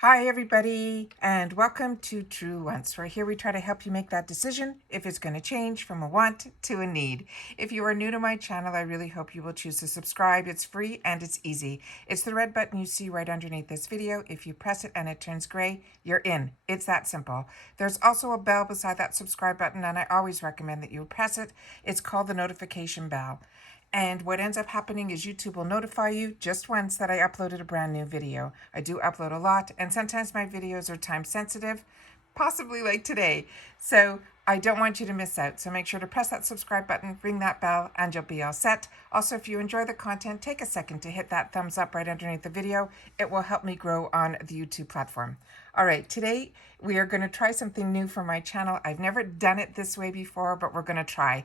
Hi everybody, and welcome to True Wants, where here we try to help you make that decision if it's going to change from a want to a need. If you are new to my channel, I really hope you will choose to subscribe. It's free and it's easy. It's the red button you see right underneath this video. If you press it and it turns gray, you're in. It's that simple. There's also a bell beside that subscribe button, and I always recommend that you press it. It's called the notification bell. And what ends up happening is YouTube will notify you just once that I uploaded a brand new video. I do upload a lot, and sometimes my videos are time sensitive, possibly like today. So I don't want you to miss out. So make sure to press that subscribe button, ring that bell, and you'll be all set. Also, if you enjoy the content, take a second to hit that thumbs up right underneath the video. It will help me grow on the YouTube platform. All right, today we are going to try something new for my channel. I've never done it this way before, but we're going to try.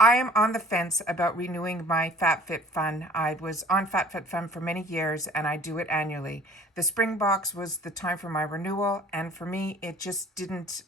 I am on the fence about renewing my FabFitFun. I was on FabFitFun for many years, and I do it annually. The spring box was the time for my renewal, and for me, it just didn't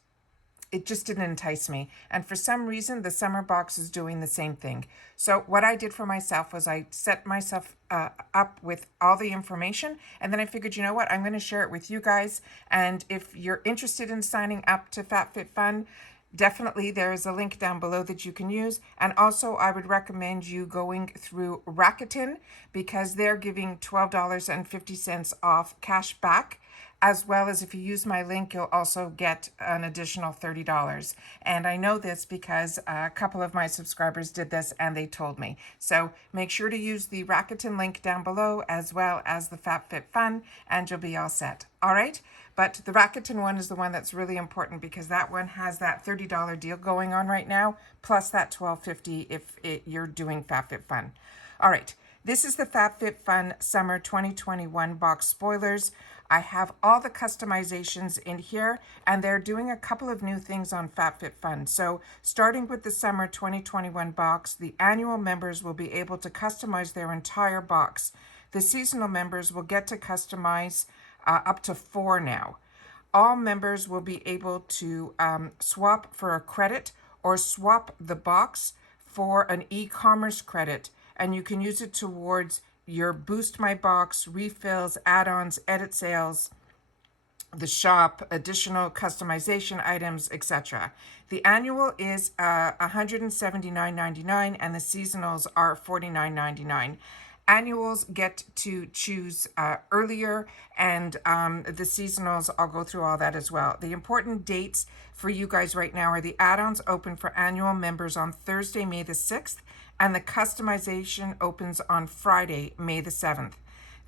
entice me. And for some reason, the summer box is doing the same thing. So what I did for myself was I set myself up with all the information, and then I figured, you know what, I'm going to share it with you guys. And if you're interested in signing up to FabFitFun, definitely there is a link down below that you can use. And also I would recommend you going through Rakuten, because they're giving $12.50 off cash back, as well as if you use my link, you'll also get an additional $30. And I know this because a couple of my subscribers did this and they told me. So make sure to use the Rakuten link down below, as well as the FabFitFun, and you'll be all set. All right. But the Rakuten one is the one that's really important, because that one has that $30 deal going on right now, plus that $12.50 if you're doing FabFitFun. All right. This is the FabFitFun Summer 2021 box spoilers. I have all the customizations in here, and they're doing a couple of new things on FabFitFun. So starting with the Summer 2021 box, the annual members will be able to customize their entire box. The seasonal members will get to customize up to 4 now. All members will be able to swap for a credit or swap the box for an e-commerce credit, and you can use it towards your Boost My Box, refills, add-ons, edit sales, the shop, additional customization items, etc. The annual is $179.99 and the seasonals are $49.99. Annuals get to choose earlier, and the seasonals, I'll go through all that as well. The important dates for you guys right now are the add-ons open for annual members on Thursday, May the 6th, and the customization opens on Friday, May the 7th.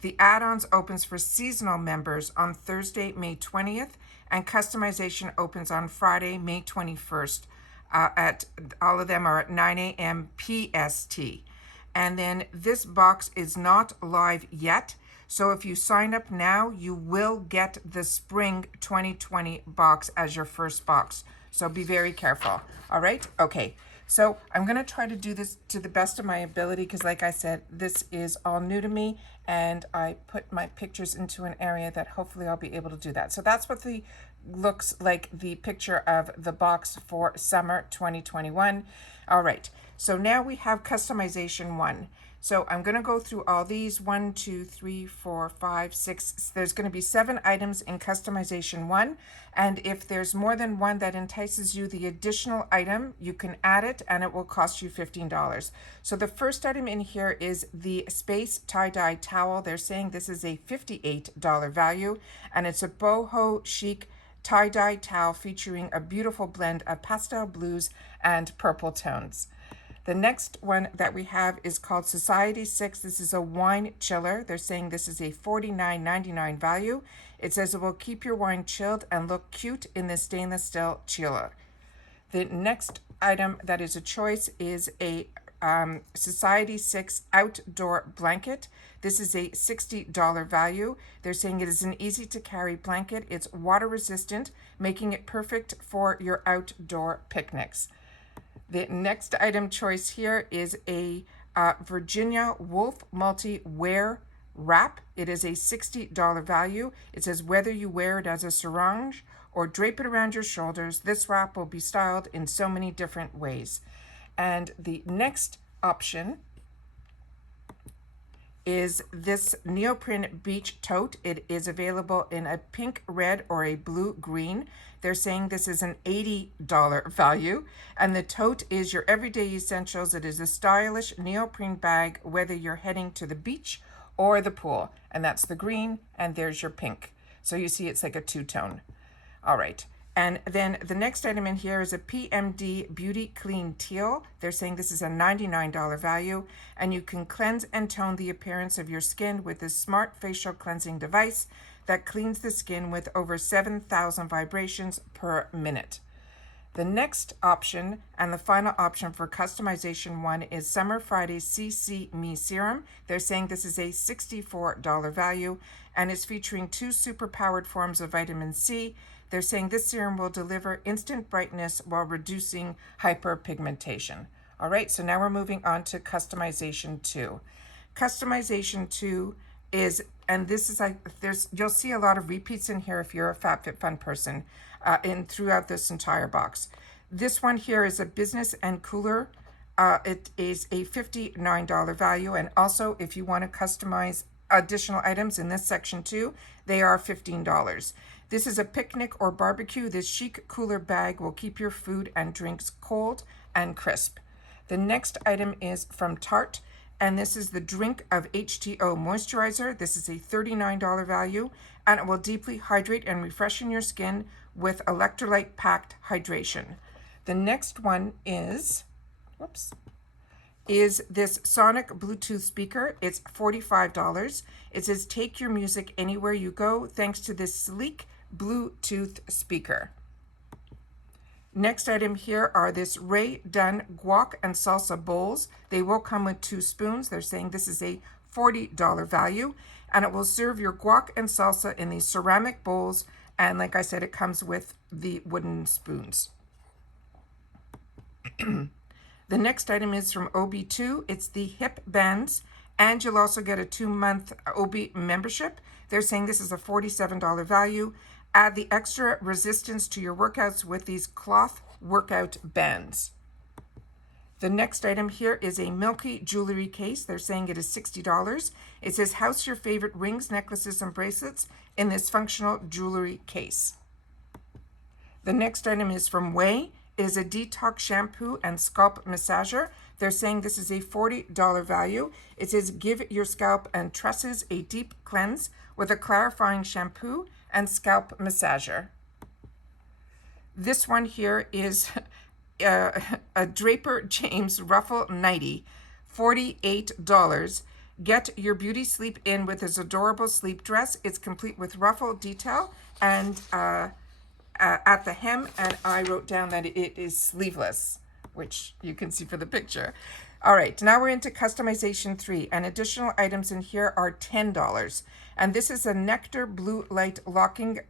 The add-ons opens for seasonal members on Thursday, May 20th, and customization opens on Friday, May 21st. All of them are at 9 a.m. PST. And then this box is not live yet. So if you sign up now, you will get the Spring 2020 box as your first box. So be very careful. All right. Okay. So I'm going to try to do this to the best of my ability, because like I said, this is all new to me, and I put my pictures into an area that hopefully I'll be able to do that. So that's what looks like the picture of the box for summer 2021. All right. So now we have customization 1. So I'm going to go through all these 1, 2, 3, 4, 5, 6. There's going to be 7 items in customization 1. And if there's more than one that entices you, the additional item, you can add it and it will cost you $15. So the first item in here is the Space Tie-Dye Towel. They're saying this is a $58 value, and it's a boho chic tie-dye towel featuring a beautiful blend of pastel blues and purple tones. The next one that we have is called Society 6. This is a wine chiller. They're saying this is a $49.99 value. It says it will keep your wine chilled and look cute in the stainless steel chiller. The next item that is a choice is a Society 6 outdoor blanket. This is a $60 value. They're saying it is an easy to carry blanket. It's water resistant, making it perfect for your outdoor picnics. The next item choice here is a Virginia Wolf multi-wear wrap. It is a $60 value. It says whether you wear it as a sarong or drape it around your shoulders, this wrap will be styled in so many different ways. And the next option is this neoprene beach tote. It is available in a pink, red, or a blue green. They're saying this is an $80 value, and the tote is your everyday essentials. It is a stylish neoprene bag, whether you're heading to the beach or the pool, and that's the green, and there's your pink. So you see it's like a two-tone. All right. And then the next item in here is a PMD Beauty Clean Teal. They're saying this is a $99 value, and you can cleanse and tone the appearance of your skin with this smart facial cleansing device that cleans the skin with over 7,000 vibrations per minute. The next option and the final option for customization one is Summer Friday's CC Me Serum. They're saying this is a $64 value and is featuring 2 superpowered forms of vitamin C. They're saying this serum will deliver instant brightness while reducing hyperpigmentation. All right, so now we're moving on to customization 2. Customization 2 is, and this is like, you'll see a lot of repeats in here if you're a FabFitFun person throughout this entire box. This one here is a business and cooler. It is a $59 value, and also if you want to customize additional items in this section too, they are $15. This is a picnic or barbecue. This chic cooler bag will keep your food and drinks cold and crisp. The next item is from Tarte, and this is the Drink of H2O Moisturizer. This is a $39 value, and it will deeply hydrate and refreshen your skin with electrolyte-packed hydration. The next one is this Sonic Bluetooth speaker. It's $45. It says take your music anywhere you go thanks to this sleek Bluetooth speaker. Next item here are this Ray Dunn guac and salsa bowls. They will come with 2 spoons. They're saying this is a $40 value, and it will serve your guac and salsa in these ceramic bowls, and like I said, it comes with the wooden spoons. The next item is from OB2. It's the hip bands, and you'll also get a 2-month OB membership. They're saying this is a $47 value. Add the extra resistance to your workouts with these cloth workout bands. The next item here is a Milky jewelry case. They're saying it is $60. It says house your favorite rings, necklaces, and bracelets in this functional jewelry case. The next item is from Way. It is a detox shampoo and scalp massager. They're saying this is a $40 value. It says give your scalp and tresses a deep cleanse with a clarifying shampoo and scalp massager. This one here is a Draper James Ruffle Nightie, $48. Get your beauty sleep in with this adorable sleep dress. It's complete with ruffle detail and at the hem, and I wrote down that it is sleeveless, which you can see for the picture. All right, now we're into customization 3, and additional items in here are $10. And this is a Nectar Blue Light blocking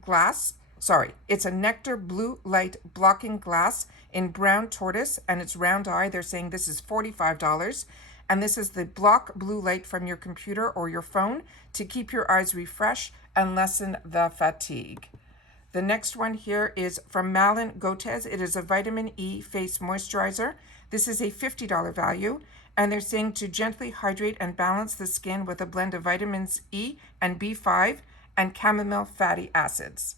glass. Sorry, it's a Nectar Blue Light blocking glass in brown tortoise, and it's round eye. They're saying this is $45. And this is the block blue light from your computer or your phone to keep your eyes refreshed and lessen the fatigue. The next one here is from Malin Gotez. It is a vitamin E face moisturizer. This is a $50 value, and they're saying to gently hydrate and balance the skin with a blend of vitamins E and B5 and chamomile fatty acids.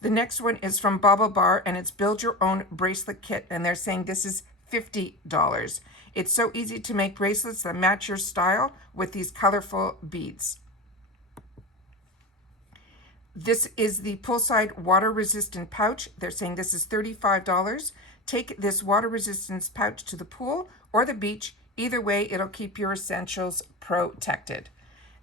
The next one is from Bobble Bar, and it's Build Your Own Bracelet Kit, and they're saying this is $50. It's so easy to make bracelets that match your style with these colorful beads. This is the Poolside Water Resistant Pouch. They're saying this is $35. Take this water resistance pouch to the pool or the beach. Either way, it'll keep your essentials protected.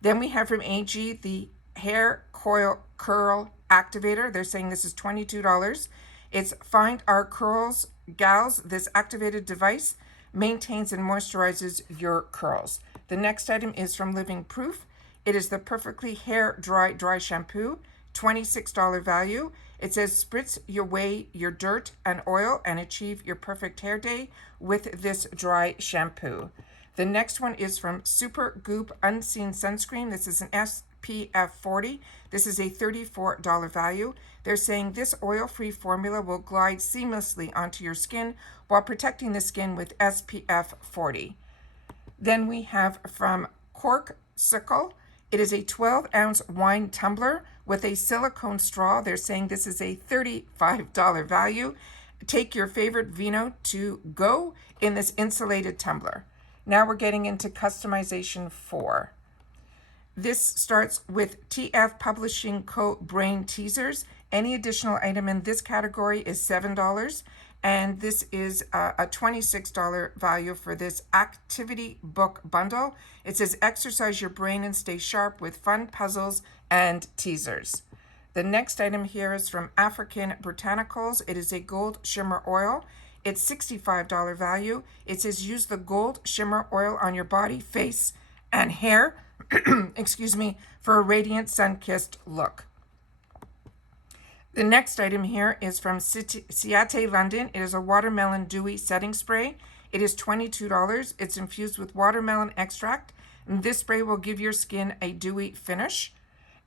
Then we have from AG the Hair Coil Curl Activator. They're saying this is $22. It's Find Our Curls Gals. This activated device maintains and moisturizes your curls. The next item is from Living Proof. It is the Perfectly Hair Dry Shampoo. $26 value. It says spritz away your dirt and oil and achieve your perfect hair day with this dry shampoo. The next one is from Super Goop Unseen Sunscreen. This is an SPF 40. This is a $34 value. They're saying this oil-free formula will glide seamlessly onto your skin while protecting the skin with SPF 40. Then we have from Corksicle. It is a 12-ounce wine tumbler with a silicone straw. They're saying this is a $35 value. Take your favorite vino to go in this insulated tumbler. Now we're getting into customization 4. This starts with TF Publishing Co. Brain Teasers. Any additional item in this category is $7. And this is a $26 value for this activity book bundle. It says exercise your brain and stay sharp with fun puzzles and teasers. The next item here is from African Botanicals. It is a gold shimmer oil. It's $65 value. It says use the gold shimmer oil on your body, face, and hair, excuse me, for a radiant sun-kissed look. The next item here is from Ciate London. It is a watermelon dewy setting spray. It is $22. It's infused with watermelon extract. And this spray will give your skin a dewy finish.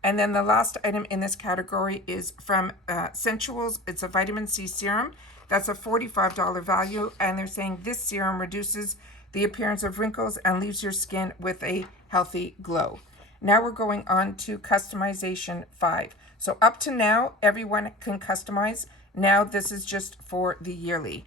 And then the last item in this category is from Sensuals. It's a vitamin C serum. That's a $45 value. And they're saying this serum reduces the appearance of wrinkles and leaves your skin with a healthy glow. Now we're going on to customization 5. So up to now, everyone can customize. Now this is just for the yearly.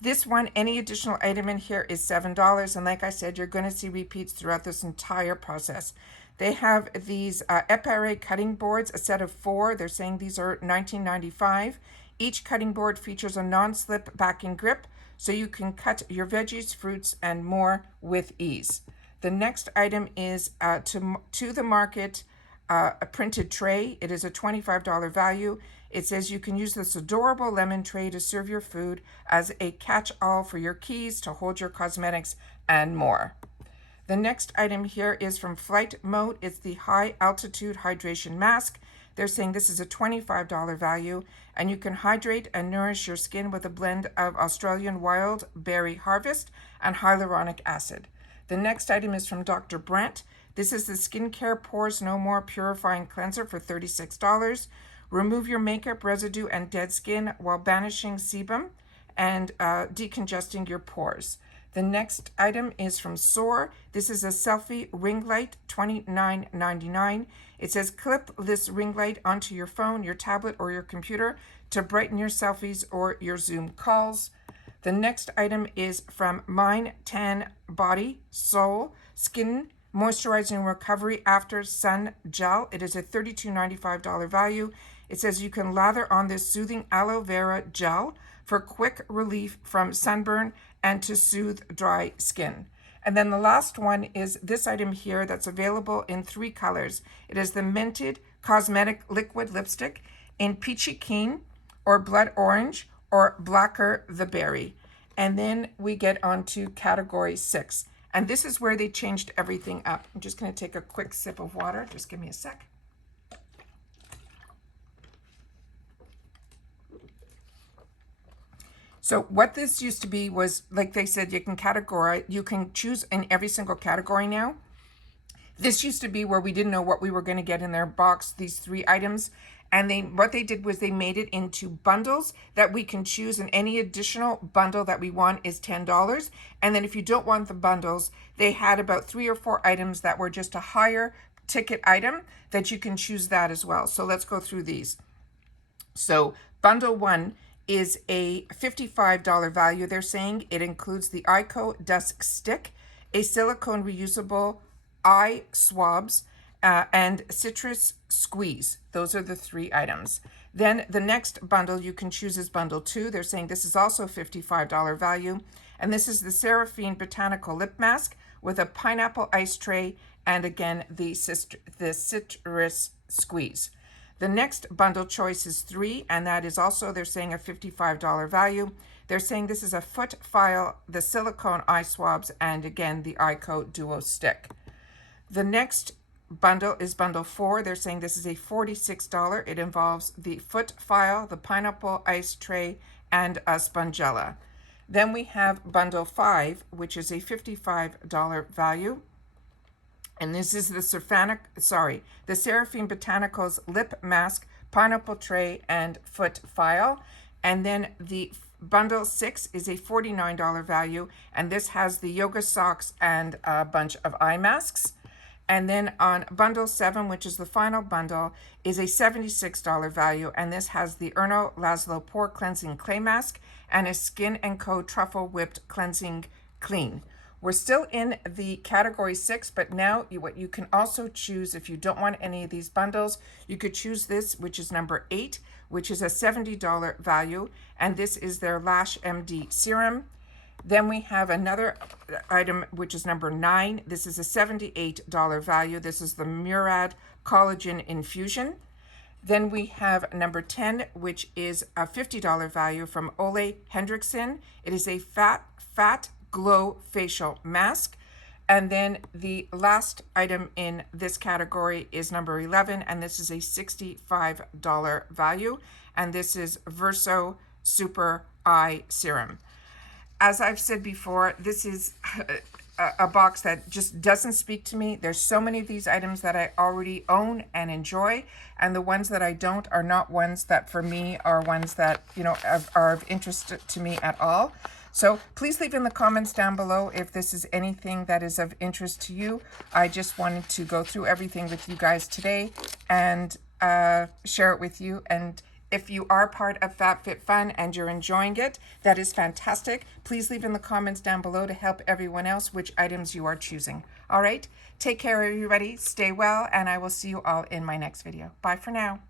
This one, any additional item in here is $7. And like I said, you're going to see repeats throughout this entire process. They have these Epare cutting boards, a set of 4. They're saying these are $19.95. Each cutting board features a non-slip backing grip, so you can cut your veggies, fruits, and more with ease. The next item is to the market, a printed tray. It is a $25 value. It says you can use this adorable lemon tray to serve your food as a catch-all for your keys, to hold your cosmetics, and more. The next item here is from Flight Mode. It's the high altitude hydration mask. They're saying this is a $25 value, and you can hydrate and nourish your skin with a blend of Australian wild berry harvest and hyaluronic acid. The next item is from Dr. Brandt. This is the Skincare Pores No More Purifying Cleanser for $36. Remove your makeup residue and dead skin while banishing sebum and decongesting your pores. The next item is from Soar. This is a selfie ring light, $29.99. It says clip this ring light onto your phone, your tablet, or your computer to brighten your selfies or your Zoom calls. The next item is from Mind Tan Body Soul Skin Moisturizing Recovery After Sun Gel. It is a $32.95 value. It says you can lather on this soothing aloe vera gel for quick relief from sunburn and to soothe dry skin. And then the last one is this item here that's available in 3 colors. It is the Mented Cosmetic Liquid Lipstick in Peachy Keen or Blood Orange or Blacker the Berry. And then we get on to category 6. And this is where they changed everything up. I'm just going to take a quick sip of water. Just give me a sec. So what this used to be was, like they said, you can choose in every single category now. This used to be where we didn't know what we were going to get in their box, these 3 items. And what they did was they made it into bundles that we can choose, and any additional bundle that we want is $10. And then if you don't want the bundles, they had about 3 or 4 items that were just a higher ticket item that you can choose that as well. So let's go through these. So bundle 1 is a $55 value. They're saying it includes the ICO Dusk Stick, a silicone reusable eye swabs, and citrus squeeze. Those are the 3 items. Then the next bundle you can choose is bundle 2. They're saying this is also $55 value. And this is the Seraphine Botanical Lip Mask with a pineapple ice tray and again the citrus squeeze. The next bundle choice is 3, and that is also, they're saying, a $55 value. They're saying this is a foot file, the silicone eye swabs, and again, the ICO Duo Stick. The next bundle is bundle 4. They're saying this is a $46. It involves the foot file, the pineapple ice tray, and a spongella. Then we have bundle 5, which is a $55 value. And this is the Seraphine Botanicals Lip Mask, Pineapple Tray, and Foot File. And then the bundle 6 is a $49 value, and this has the yoga socks and a bunch of eye masks. And then on bundle 7, which is the final bundle, is a $76 value, and this has the Erno Laszlo Pore Cleansing Clay Mask and a Skin & Co. Truffle Whipped Cleansing Clean. We're still in the category 6, but now what you can also choose, if you don't want any of these bundles, you could choose this, which is number 8, which is a $70 value, and this is their Lash MD Serum. Then we have another item, which is number 9. This is a $78 value. This is the Murad Collagen Infusion. Then we have number 10, which is a $50 value from Ole Henriksen. It is a Fat Glow Facial Mask. And then the last item in this category is number 11, and this is a $65 value. And this is Verso Super Eye Serum. As I've said before, this is a box that just doesn't speak to me. There's so many of these items that I already own and enjoy, and the ones that I don't are not ones that for me are ones that, you know, are of interest to me at all. So please leave in the comments down below if this is anything that is of interest to you. I just wanted to go through everything with you guys today and share it with you. And if you are part of FabFitFun and you're enjoying it, that is fantastic. Please leave in the comments down below to help everyone else which items you are choosing. All right, take care everybody, stay well, and I will see you all in my next video. Bye for now.